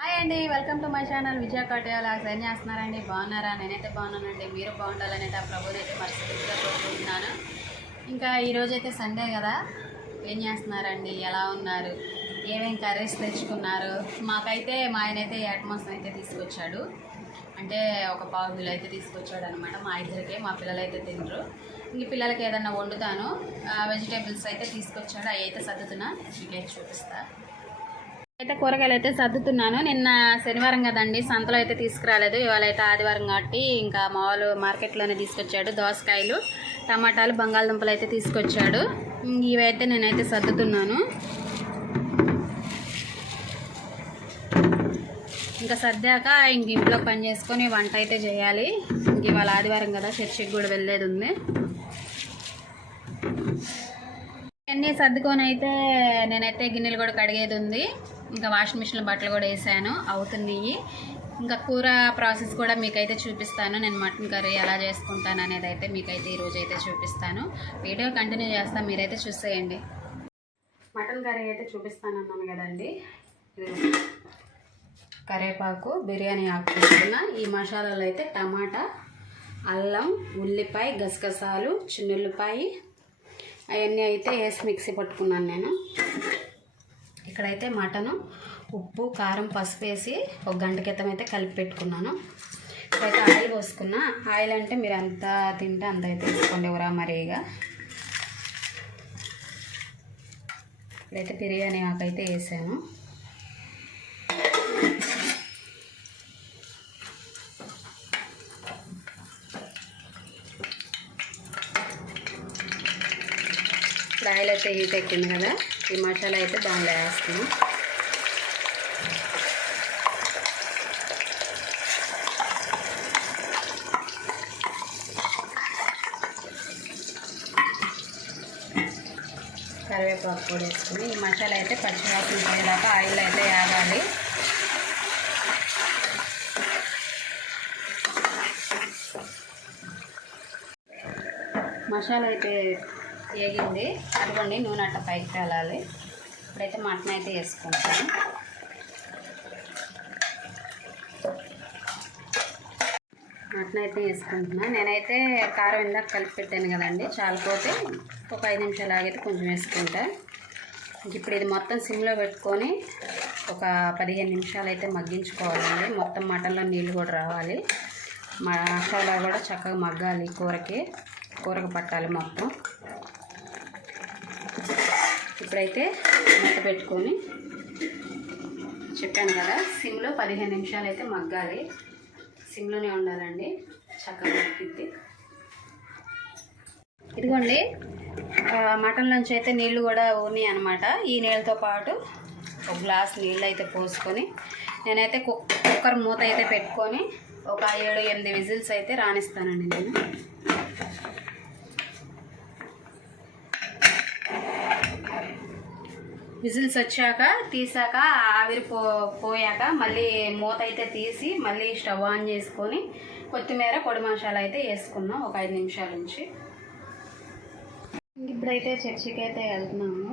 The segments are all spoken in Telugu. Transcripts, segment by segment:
హాయ్ అండి welcome to my channel Vijaya కట్యాలాగ్స్ ఏం చేస్తున్నారండి బాగున్నారా? నేనైతే బాగున్నానండి. మీరు బాగుండాలని అయితే ఆ ప్రభుని అయితే మనస్ఫూర్తిగా కోరుకుంటున్నాను. ఇంకా ఈరోజు అయితే సండే కదా. ఏం చేస్తున్నారండి? ఎలా ఉన్నారు? ఏమేం కర్రీస్ తెచ్చుకున్నారు? మాకైతే మా ఆయన అయితే మాసం అయితే తీసుకొచ్చాడు. అంటే ఒక పావు కిలో అయితే తీసుకొచ్చాడు అనమాట మా ఇద్దరికి మా పిల్లలు అయితే తినరు. ఇంక పిల్లలకి ఏదన్నా వండుతాను. వెజిటేబుల్స్ అయితే తీసుకొచ్చాడు. అవి అయితే సర్దుతున్నా. మీకైతే చూపిస్తాను అయితే కూరగాయలు అయితే సర్దుతున్నాను. నిన్న శనివారం కదండి సంతలో అయితే తీసుకురాలేదు. ఇవాళ అయితే ఆదివారం కాబట్టి ఇంకా మామూలు మార్కెట్లోనే తీసుకొచ్చాడు దోసకాయలు టమాటాలు బంగాళదుంపలు అయితే తీసుకొచ్చాడు. ఇవైతే నేనైతే సర్దుతున్నాను. ఇంకా సర్దాక ఇంక ఇంట్లో పని చేసుకొని వంట అయితే చేయాలి. ఇంక ఇవాళ ఆదివారం కదా చర్చికి కూడా వెళ్ళేది ఉంది. అన్నీ సర్దుకొని అయితే నేనైతే గిన్నెలు కూడా కడిగేది ఉంది. ఇంకా వాషింగ్ మిషన్ బట్టలు కూడా వేసాను అవుతున్నాయి. ఇంకా కూర ప్రాసెస్ కూడా మీకైతే చూపిస్తాను. నేను మటన్ కర్రీ ఎలా చేసుకుంటాను అనేది అయితే మీకైతే ఈరోజు అయితే చూపిస్తాను. వీడియో కంటిన్యూ చేస్తాను మీరైతే చూసేయండి. మటన్ కర్రీ అయితే చూపిస్తాను అన్నాను కదండి కరేపాకు బిర్యానీ ఆకు తీసుకున్న ఈ మసాలాలు అయితే టమాటా అల్లం ఉల్లిపాయ గసగసాలు చిన్నుల్లిపాయ అవన్నీ అయితే వేసి మిక్సీ పట్టుకున్నాను నేను. ఇక్కడైతే మటను ఉప్పు కారం పసుపు వేసి ఒక గంట క్రితం అయితే కలిపి పెట్టుకున్నాను. ఇక్కడైతే ఆయిల్ పోసుకున్నా. ఆయిల్ అంటే మీరు ఎంత తింటే అంత అయితే వేసుకోండి ఎవరా మరీగా ఇప్పుడైతే బిర్యానీ ఆకైతే వేసాను. ఇప్పుడు ఆయిల్ అయితే హీట్ ఎక్కింది కదా. ఈ మసాలా అయితే దానిలో వేస్తాను. కరివేపాకు కూడా వేసుకుని ఈ మసాలా అయితే పచ్చివాసన పోయేదాకా ఆయిల్ అయితే వేగాలి మసాలా అయితే వేగింది. అదిగోండి నూనె అట్ట పైకి తేలాలి ఇప్పుడైతే మటన్ అయితే వేసుకుంటాను. మటన్ అయితే వేసుకుంటున్నాను నేనైతే కారం ఇందాక కలిపి పెట్టాను కదండి చాలిపోతే ఒక ఐదు నిమిషాలు ఆగితే కొంచెం వేసుకుంటా. ఇప్పుడు ఇది మొత్తం సిమ్లో పెట్టుకొని ఒక పదిహేను నిమిషాలు అయితే మగ్గించుకోవాలండి. మొత్తం మటన్లో నీళ్ళు కూడా రావాలి. మసాలా కూడా చక్కగా మగ్గాలి కూరకి. కూరకు పట్టాలి మొత్తం. ఇప్పుడైతే మూత పెట్టుకొని చెప్పాను కదా సిమ్లో పదిహేను నిమిషాలు అయితే మగ్గాలి. సిమ్లోనే ఉండాలండి చక్కగా మగ్గిద్ది. ఇదిగోండి మటన్ నుంచి అయితే నీళ్ళు కూడా ఉన్నాయి అనమాట ఈ నీళ్ళతో పాటు ఒక గ్లాస్ నీళ్ళు అయితే పోసుకొని నేనైతే కుక్కర్ మూత అయితే పెట్టుకొని ఒక ఏడు ఎనిమిది విజిల్స్ అయితే రాణిస్తానండి నేను. విజిల్స్ వచ్చాక తీసాక ఆవిరి పో పోయాక మళ్ళీ మూత అయితే తీసి మళ్ళీ స్టవ్ ఆన్ చేసుకొని కొత్తిమీర పొడి మసాలా అయితే వేసుకున్నాం ఒక ఐదు నిమిషాల నుంచి. ఇప్పుడైతే చర్చికి అయితే వెళ్తున్నాము.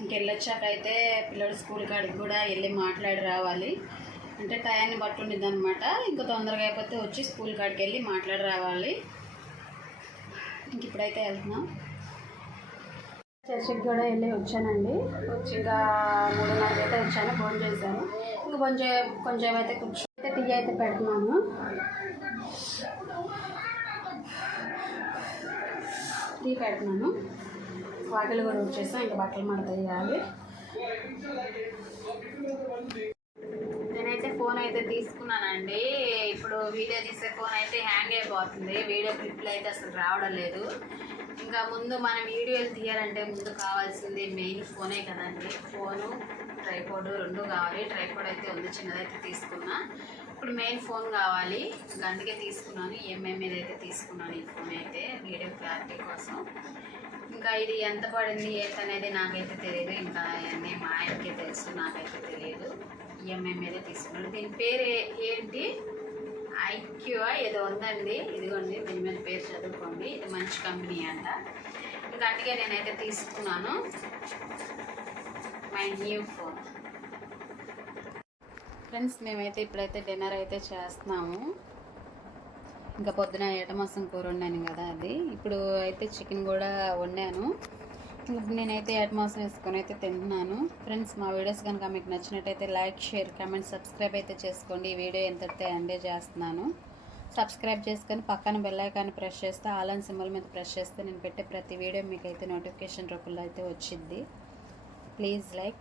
ఇంకెళ్ళొచ్చాక అయితే పిల్లడు స్కూల్ కాడికి కూడా వెళ్ళి మాట్లాడి రావాలి. అంటే టయాన్ని బట్టి ఉండిద్ది అనమాట ఇంకా తొందరగా అయిపోతే వచ్చి స్కూల్ కాడికి వెళ్ళి మాట్లాడి రావాలి. ఇంక ఇప్పుడైతే వెళ్తున్నాం. చర్చికి కూడా వెళ్ళి వచ్చానండి. వచ్చి ఇంకా మూడున్నర అయితే వచ్చాను ఫోన్ చేశాను. ఇంకా కొంచెం కొంచెం అయితే కూర్చొని అయితే టీ అయితే పెడుతున్నాను. టీ పెడుతున్నాను. వాటిలు కూడా వచ్చేసాం ఇంకా బట్టలు మడత వేయాలి. ఫోన్ అయితే తీసుకున్నానండి. ఇప్పుడు వీడియో తీసే ఫోన్ అయితే హ్యాంగ్ అయిపోతుంది. వీడియో క్లిప్లు అయితే అసలు రావడం లేదు. ఇంకా ముందు మనం వీడియోలు తీయాలంటే ముందు కావాల్సింది మెయిన్ ఫోనే కదండి. ఫోను ట్రైపోర్డు రెండు కావాలి. ట్రైపోర్డ్ అయితే ఉంది చిన్నదైతే తీసుకున్నా. ఇప్పుడు మెయిన్ ఫోన్ కావాలి. అందుకే తీసుకున్నాను. ఈఎంఐ మీద అయితే తీసుకున్నాను ఈ ఫోన్ అయితే వీడియో క్లారిటీ కోసం. ఇంకా ఇది ఎంత పడింది ఏంటి అనేది నాకైతే తెలియదు ఇంకా అన్నీ మా ఆయనకే తెలుసు నాకైతే తెలియదు ఈఎంఐ మీదే తీసుకున్నాడు. దీని పేరు ఏంటి? ఐక్యూ ఏదో ఉందండి. ఇదిగోండి దీని మీద పేరు చదువుకోండి. ఇది మంచి కంపెనీ అంట. ఇంకా అందుకే నేనైతే తీసుకున్నాను. My new phone. ఫ్రెండ్స్ మేమైతే ఇప్పుడైతే డిన్నర్ అయితే చేస్తున్నాము. ఇంకా పొద్దున ఏటమాసం కూర వండాను కదా అది. ఇప్పుడు అయితే చికెన్ కూడా వండాను. ఇప్పుడు నేనైతే ఏటమాసం వేసుకొని అయితే తింటున్నాను. ఫ్రెండ్స్ మా వీడియోస్ కనుక మీకు నచ్చినట్టయితే లైక్ షేర్ కామెంట్ సబ్స్క్రైబ్ అయితే చేసుకోండి. ఈ వీడియో ఎంతైతే ఎండే చేస్తున్నాను. సబ్స్క్రైబ్ చేసుకొని పక్కన బెల్లైకాన్ని ప్రెస్ చేస్తే ఆల్ అండ్ సింబల్ మీద ప్రెస్ చేస్తే నేను పెట్టే ప్రతి వీడియో మీకు అయితే నోటిఫికేషన్ రూపంలో అయితే వచ్చింది ప్లీజ్ లైక్